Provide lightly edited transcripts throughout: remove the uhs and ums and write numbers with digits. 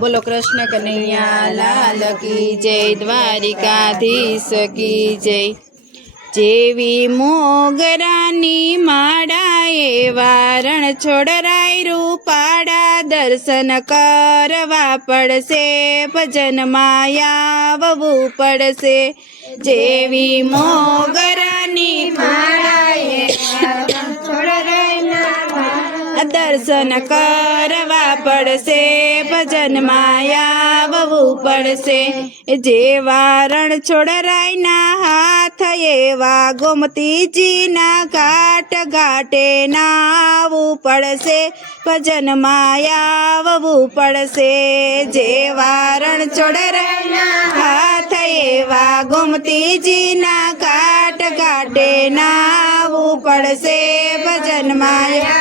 बोलो कृष्ण कन्हैया लाल की जय, द्वारिकाधीश की जय। जेवी मोगरानी माड़ा एवा रणछोड़राय रूपाड़ा, दर्शन करवा पड़से भजन माया आववू पड़से। जेवी मोगरानी माड़ा एवा रणछोड़राय दर्शन करवा पड़से भजन माया आववू पड़से। जेवा रणछोड़राय ना हाथ एवा गोमतीजी ना घाट घाटे ना आवू पड़से भजन माया आववू पड़से। जेवा रणछोड़राय ना हाथ एवा गोमतीजी ना घाट घाटे ना आवू पड़से भजन माया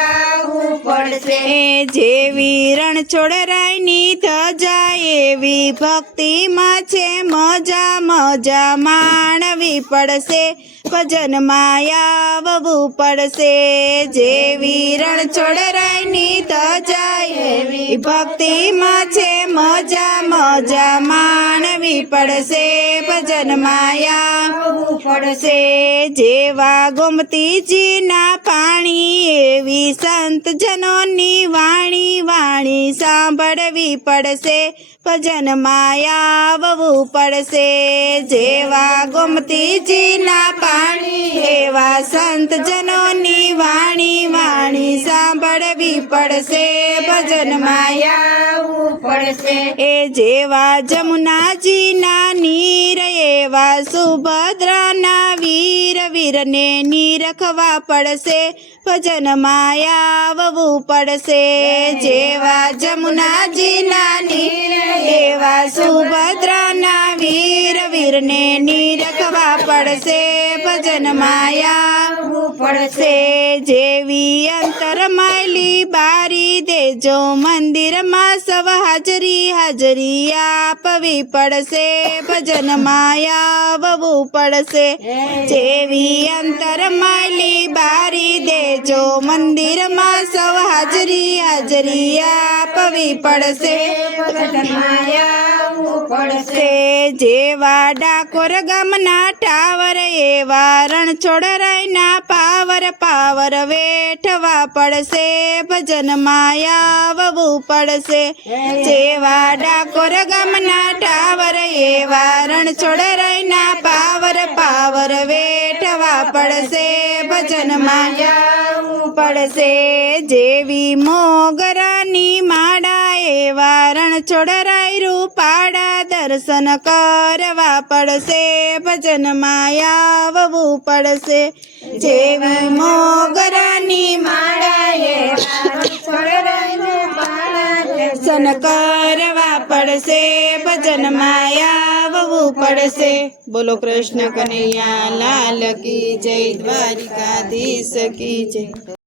पड़से। जेवी रणछोड़रायनी धजा एवी भक्ति में छे मजा मजा माणवी पड़से भजन माया आववू पड़से। जेवी रणछोड़रायनी धजा एवी भक्ति में छे मजा मजा माणवी पड़से भजन माया आववू पड़से। जेवा गोमतीजी ना पाणी एवी संत जनोनी वाणी वाणी सांभळवी पड़से भजन माया आववू पड़से। जेवा गोमतीजी ना पाणी एवा संत जनोनी वाणी वाणी सांभळवी पड़से भजन माया आववू पड़से। जेवा जमुनाजी ना नीर एवा सुभद्रा ना वीर वीर ने नीरखवा पड़से भजन माया आववू पड़से। जेवा जमुनाजी ना नीर एवा सुभद्रा ना वीर वीर ने नीरखवा पड़से भजन माया आववू पड़से। जेवी अंतर मायली बारी देजो मंदिर में सब हाजरी हाजरी आपवी पड़से भजन माया आववू पड़से। जेवी अंतर मायली बारी देजो मंदिर में सब हाजरी हाजरी आपवी पड़से भजन माया आववू पड़से। जेवा डाकोर गामना टावर एवा रणछोड़राय ना पावर पावर वेठवा पड़से भजन माया आववू पड़से। जेवा डाकोर गामना टावर एवा रणछोड़राय ना पावर पावर वेठवा पड़से भजन माया आववू पड़से। जेवी मोगरानी माड़ा एवा रणछोड़राय रूपाड़ा, दर्शन करवा पड़से भजन माया आववू पड़से। जेवी मोगरानी माड़ा एवा रणछोड़राय रूपाड़ा, दर्शन करवा पड़से भजन माया आववू पड़से। बोलो कृष्ण कन्हैया लाल की जय, द्वारिकाधीश की जय।